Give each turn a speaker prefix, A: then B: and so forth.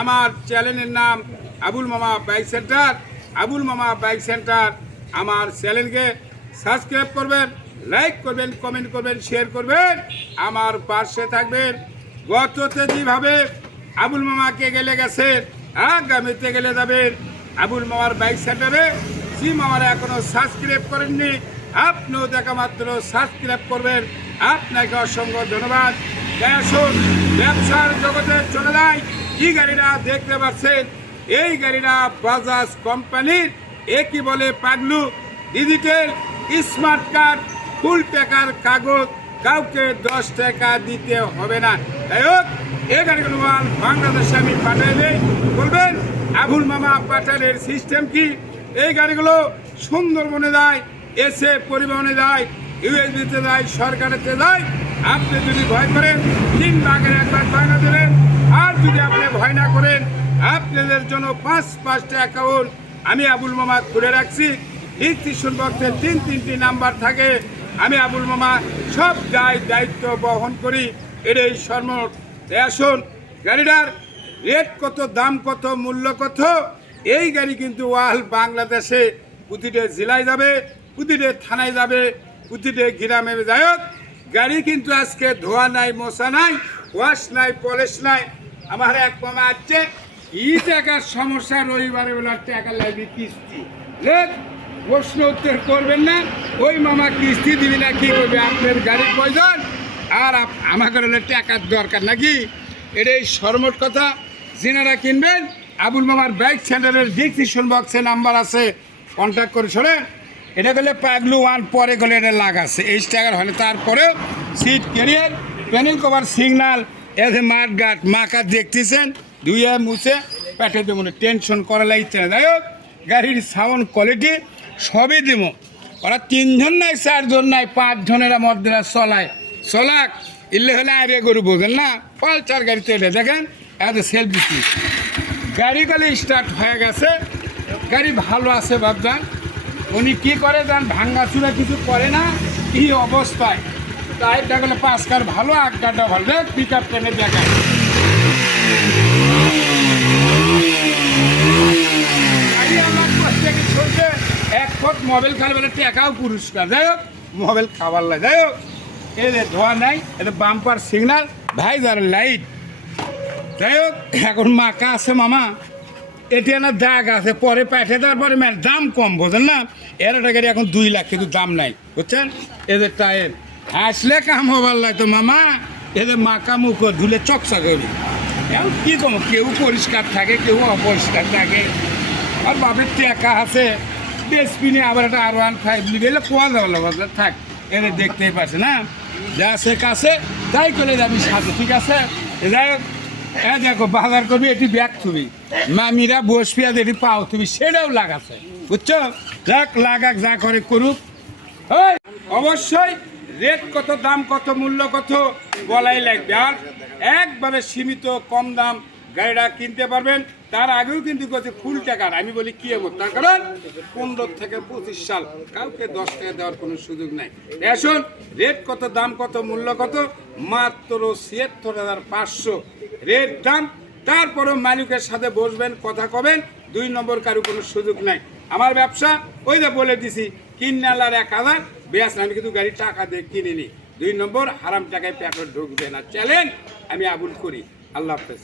A: আমার চ্যানেলের নাম আবুল মামা বাইক সেন্টার। আবুল মামা বাইক সেন্টার, আমার চ্যানেলকে সাবস্ক্রাইব করবেন, লাইক করবেন, কমেন্ট করবেন, শেয়ার করবেন। আমার পাশে থাকবেন গততে যেভাবে আবুল মামাকে গেলে গেছে, আগামীতে গেলে যাবেন আবুল মামার বাইক সেন্টারে। সি মামারা এখনও সাবস্ক্রাইব করেননি, আপনিও দেখা মাত্র সাবস্ক্রাইব করবেন। আপনাকে অসংখ্য ধন্যবাদ। ব্যবসার জগতে চলে যায় কি গাড়িটা দেখতে পাচ্ছেন, এই গাড়িটা বাজাজ কোম্পানির একই বলে পাগলু ডিজিটাল স্মার্ট কার্ড ফুল টাকার কাগজ, কাউকে দশ টাকা দিতে হবে না। যাই হোক, এই গাড়িগুলো মাল বাংলাদেশে আমি পাঠাইলে বলবেন, আবুল মামা পাঠালের সিস্টেম কি? এই গাড়িগুলো সুন্দরবনে যায়, এসে পরিবহনে যায় ইউএসবিতে যায়, সরকারেতে যায়। আপনি যদি ভয় করেন, তিন ভাগের একবার দেবেন আর যদি আপনি ভয় না করেন, আপনাদের জন্য পাঁচ, পাঁচটা অ্যাকাউন্ট আমি আবুল মামা খুলে রাখছি। ডিসক্রিপশন বক্সে তিন, তিনটি নাম্বার থাকে। আমি আবুল মামা সব দায়, দায়িত্ব বহন করি। এটাই সর্মট তাই আসুন, গাড়িটার রেট কত, দাম কত, মূল্য কত? এই গাড়ি কিন্তু ওয়াল বাংলাদেশে প্রতিটা জেলায় যাবে, প্রতিটা থানায় যাবে, প্রতিটা গ্রামে হোক, গাড়ি কিন্তু আজকে ধোয়া নাই মশা নাই ওয়াশ নাই পলিশ নাই। আমার এক মামা আছে। ই টাকার সমস্যা রবিবারে বেলার টাকা লাগবে কিস্তি। প্রশ্ন উত্তর করবেন না। ওই মামা কিস্তি দিবি না, কি করবে? আপনার গাড়ির প্রয়োজন। আর আমাকে হলে টাকার দরকার নাকি? এটাই সরমট কথা। যেনারা কিনবেন, আবুল মামার বাইক সেন্টারের ডিসক্রিপশন বক্সে নাম্বার আছে। কন্ট্যাক্ট করে শোনেন। এটা গেলে পাগলু ওয়ান, পরে গেলে এটা লাগ আছে এই টাকার না। তারপরেও seat carrier, panel cover, signal এতে মাঠ গাট মাকা দেখতেছেন ধুয়ে মুছে পেটে দেবো না টেনশন করা লাগছে না। যাই হোক, গাড়ির সাউন্ড কোয়ালিটি সবই দিব। ওরা তিনজন নাই, চারজন নাই, পাঁচজনেরা মধ্যে চলায়। চলাক, ইল্লে হলে আরে গরু বোঝেন না। পালচার গাড়িতে এটা, দেখেন, এত সেলফ দিচ্ছি গাড়ি গেলে স্টার্ট হয়ে গেছে। গাড়ি ভালো আছে বাবজান উনি কি করে যান ভাঙ্গা চুরা কিছু করে না এই অবস্থায়? তাই দেখলে পাঁচ কার ভালো, আট কারটা ভালো পিক আপ ট্রেনে থেকে এক ফুট মোবাইল খেলে বলে টাকাও পুরস্কার। যাই হোক, মোবাইল খাবার লাগে। যাই হোক এদের ধোয়া নাই, এটা বাম্পার সিগনাল ভাই ধর লাইট যাই হোক, এখন মাকা আছে মামা। এটি না দাগ আছে, পরে পাঠিয়ে দেওয়ার পরে, ম্যাম, দাম কম, বোঝেন না? এর গাড়ি এখন দুই লাখ, কিন্তু দাম নাই, বুঝছেন? এদের টায়ার। আসলে কাম হবার লাগতো মামা। এদের মাকা মুখ ধুলে চকচা করি এখন কি কম, কেউ পরিষ্কার থাকে, কেউ অপরিষ্কার থাকে। আর বাপের টাকা আছে। ডেসপিনে আবার একটা আর ওয়ান ফাইভ নিবে এলে কোয়া যাওয়া বাজার থাক এদের দেখতেই পাচ্ছে না। যা আছে কাছে, তাই করে যাবি সাথে, ঠিক আছে? যাই এ দেখো, বাজার করবি, এটি ব্যাগ থুবি। মামিরা বসবি আর এটি পাও তুমি সেটাও লাগাছে বুঝছ? যাক, লাগাক, যা করে করুক। অবশ্যই রেট কত, দাম কত, মূল্য কত, বলাই লাগবে। আর একবারে সীমিত, কম দাম গাড়িটা কিনতে পারবেন। তার আগেও কিন্তু কত ফুল টাকার। আমি বলি, কি হব তার কারণ পনেরো থেকে পঁচিশ সাল, কাউকে দশ টাকা দেওয়ার কোনো সুযোগ নাই। এখন রেট কত, দাম কত, মূল্য কত, মাত্র ছিয়াত্তর হাজার পাঁচশো রেট দাম। তারপরেও মালিকের সাথে বসবেন, কথা কবেন, দুই নম্বর কারও কোনো সুযোগ নাই। আমার ব্যবসা, ওই যে বলে দিছি কিনালার এক হাজার বেশ, আমি কিন্তু গাড়ি টাকা দিয়ে কিনিনি। দুই নম্বর হারাম টাকায় প্যাকেট ঢুকবে না। চ্যালেঞ্জ আমি আবুল করি। আল্লাহ হাফেজ।